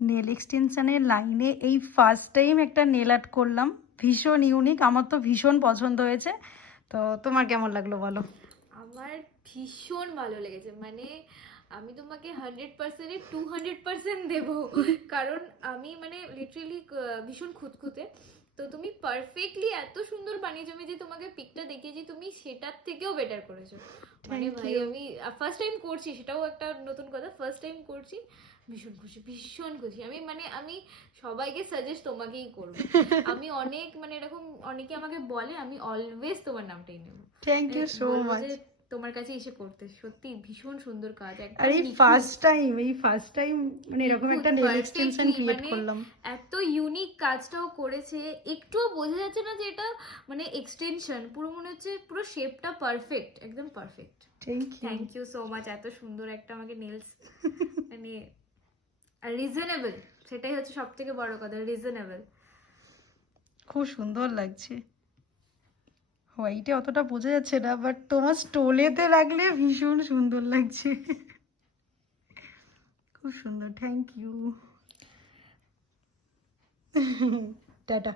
Nail এক্সটেনশনের লাইনে এই first time একটা নেল আর্ট করলাম, ভীষণ ইউনিক, আমার তো ভীষণ পছন্দ হয়েছে। তো তোমার কেমন লাগলো বলো? আমার ভীষণ ভালো লেগেছে, মানে আমি তোমাকে 100%-এ 200% দেবো, কারণ আমি মানে লিটারেলি ভীষণ খুঁতখুঁতে। তো তুমি পারফেক্টলি এত সুন্দর বানিয়েছো, আমি যে তোমাকে পিকটা দেখিয়েছি তুমি সেটার থেকেও বেটার করেছো। মানে থ্যাংক ভাই ইউ। আমি ফার্স্ট টাইম করছি, সেটাও একটা নতুন কথা, ফার্স্ট টাইম করছি, ভীষণ খুশি, ভীষণ খুশি আমি। মানে আমি সবাইকে সাজেস্ট তোমাকেই করবো। আমি অনেক মানে এরকম অনেকে আমাকে বলে, আমি অলওয়েজ তোমার নামটাই নেব, থ্যাংক ইউ সো বলবো মাচ। যে তোমার কাছে এসে করতে। সত্যি ভীষণ সুন্দর কাজ, আর একদম এই নিখুঁত, ফার্স্ট টাইম মানে এরকম নিখুঁত একটা নেল এক্সটেনশন পারফেক্টলি, ক্রিয়েট মানে করলাম। এত ইউনিক কাজটাও করেছে, একটুও বোঝা যাচ্ছে না যে এটা মানে এক্সটেনশন, পুরো মনে হচ্ছে পুরো শেপটা পারফেক্ট, একদম perfect. Thank you. Thank you so much, এত সুন্দর একটা আমাকে নেলস, মানে আর রিজনেবল, সেটাই হচ্ছে সব থেকে বড় কথা, রিজনেবল। খুব সুন্দর লাগছে। হোয়াইটে অতটা বোঝা যাচ্ছে না, বাট তোমার স্টোলেতে লাগলে ভীষণ সুন্দর লাগছে। খুব সুন্দর, থ্যাংক ইউ। টাটা।